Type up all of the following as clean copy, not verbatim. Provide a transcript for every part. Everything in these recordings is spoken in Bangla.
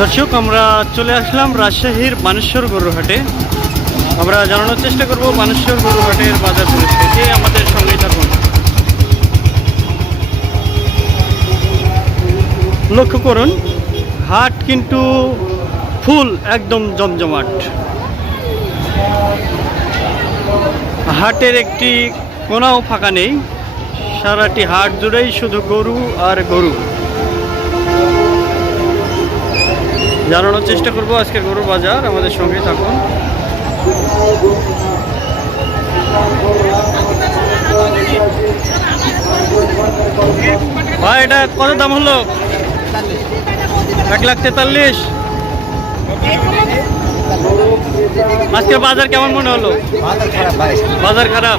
দর্শক, আমরা চলে আসলাম রাজশাহীর বানেশ্বর গরুহাটে। আমরা জানানোর চেষ্টা করব বানেশ্বর গরুহাটের বাজার পরিস্থিতি। আমাদের সঙ্গেই থাকুন। লক্ষ্য করুন, হাট কিন্তু ফুল, একদম জমজমাট। হাটের একটি কোনাও ফাঁকা নেই, সারাটি হাট জুড়েই শুধু গরু আর গরু। জানানোর চেষ্টা করব আজকের গরুর বাজার, আমাদের সঙ্গেই থাকুন। ভাই, এটা কত দাম হলো? 1,43,000। আজকে বাজার কেমন মনে হলো? বাজার খারাপ।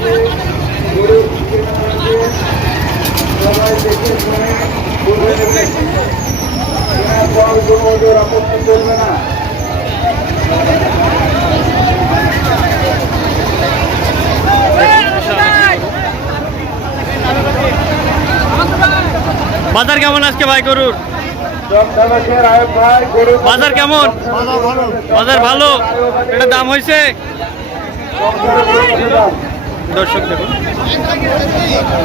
বাজার কেমন আজকে ভাই গরুর? বাজার কেমন? বাজার ভালো। এটা দাম হয়েছে? দর্শক দেখুন,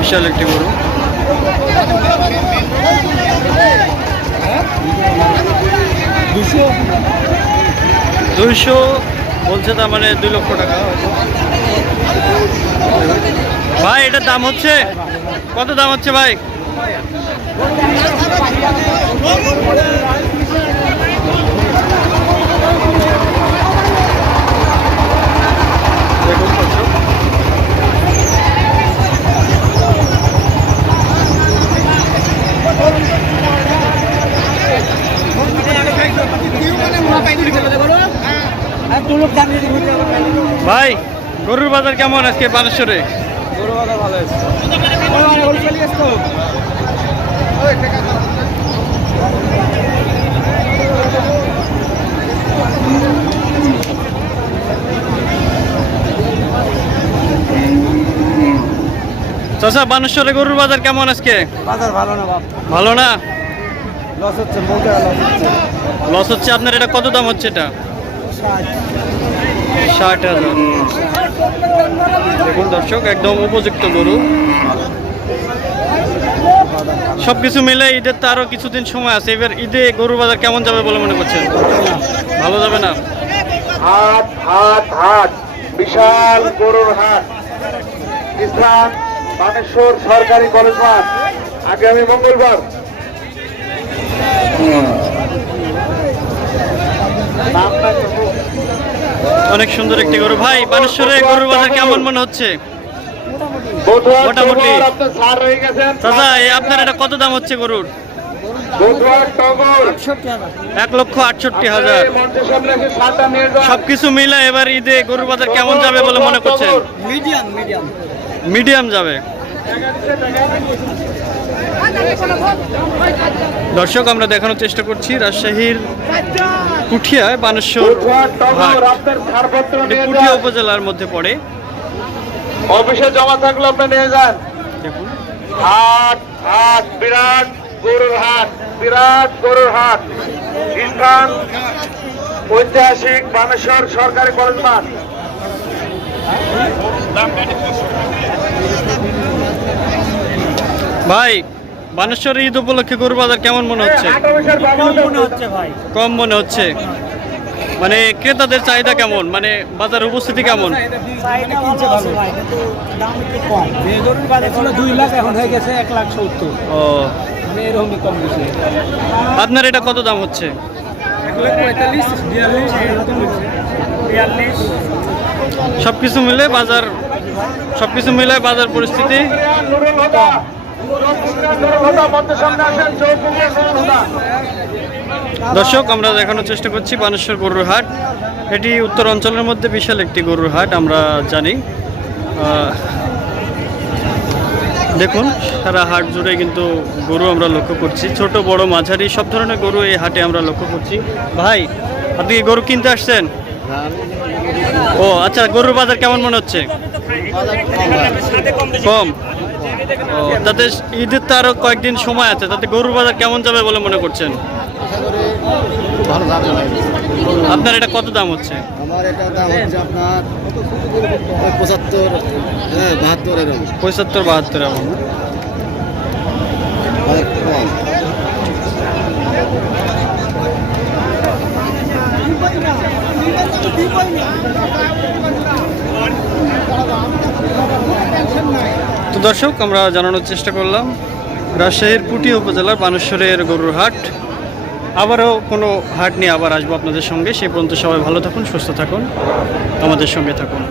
বিশাল একটি গরু। দুইশো বলছে, তার মানে 2 লক্ষ টাকা। ভাই, এটার দাম হচ্ছে কত? দাম হচ্ছে ভাই? ভাই, গরুর বাজার কেমন আজকে বানেশ্বরে? গরু বাজার ভালো আছে। চাচা, বানেশ্বরে গরুর বাজার কেমন আজকে? বাজার ভালো না বাপ, ভালো না। লস হচ্ছে, বলতে লস হচ্ছে। লস হচ্ছে। আপনার এটা কত দাম হচ্ছে? এটা 60,000। দেখুন দর্শক, একদম উপযুক্ত গরু। সবকিছু মিলে ঈদের তো আরো কিছুদিন সময় আছে। এবার ঈদে গরুর বাজার কেমন যাবে বলে মনে করছেন? ভালো যাবে না। হাট হাট হাট, বিশাল গরুর হাট, স্থান বানেশ্বর সরকারি কলেজ মাঠ, আগামী মঙ্গলবার। অনেক সুন্দর একটি গরু। ভাই, বানেশ্বরে গরুর বাজার কেমন মনে হচ্ছে? মোটামুটি। চাচা, আপনার এটা কত দাম হচ্ছে গরুর? 1,68,000। সবকিছু মিলে এবার ঈদে গরুর বাজার কেমন যাবে বলে মনে করছেন? মিডিয়াম যাবে। দর্শক, আমরা দেখানোর চেষ্টা করছি রাজশাহীর পুঠিয়ায় বানেশ্বর হাট। পুঠিয়া উপজেলার মধ্যে পড়ে। অফিসে জমা থাকলে আপনি নিয়ে যান। দেখুন, হাট হাট, বিরাট গরুর হাট, বিরাট গরুর হাট, স্থান ঐতিহাসিক বানেশ্বর সরকারি কলেজ মাঠ। ভাই, বানেশ্বর ঈদ উপলক্ষে গরুর বাজার কেমন মনে হচ্ছে? কম মনে হচ্ছে। মানে ক্রেতাদের চাহিদা কেমন? মানে বাজার উপস্থিতি কেমন? 2 লাখ, এখন হয়ে গেছে 1,70,000। ও, এরকমই কম বেশি। আপনার এটা কত দাম হচ্ছে? 1,45,000, সবকিছু মিলে বাজার পরিস্থিতি। দর্শক, আমরা দেখানোর চেষ্টা করছি বানেশ্বর গরুর হাট। এটি উত্তর অঞ্চলের মধ্যে বিশাল একটি গরুর হাট, আমরা জানি। দেখুন, সারা হাট জুড়ে কিন্তু গরু আমরা লক্ষ্য করছি। ছোট বড় মাঝারি সব ধরনের গরু এই হাটে আমরা লক্ষ্য করছি। ভাই, আপনি কি গরু কিনতে আসছেন? ও আচ্ছা, গরুর বাজার কেমন মনে হচ্ছে? কম। তাতে ঈদের তো আরো কয়েকদিন সময় আছে, তাতে গরুর বাজার কেমন যাবে বলে মনে করছেন? আশা করি খুব ভালো যাবে ভাই। আপনার এটা কত দাম হচ্ছে? আমার এটা দাম হচ্ছে আপনার 75, হ্যাঁ 72 এরকম। 75-72 এমন। অনেক কম। তো দর্শক, আমরা জানানোর চেষ্টা করলাম রাজশাহীর পুটি উপজেলার বানেশ্বরের গরুর হাট। আবারও কোনো হাট নিয়ে আবার আসবো আপনাদের সঙ্গে। সেই পর্যন্ত সবাই ভালো থাকুন, সুস্থ থাকুন, আমাদের সঙ্গে থাকুন।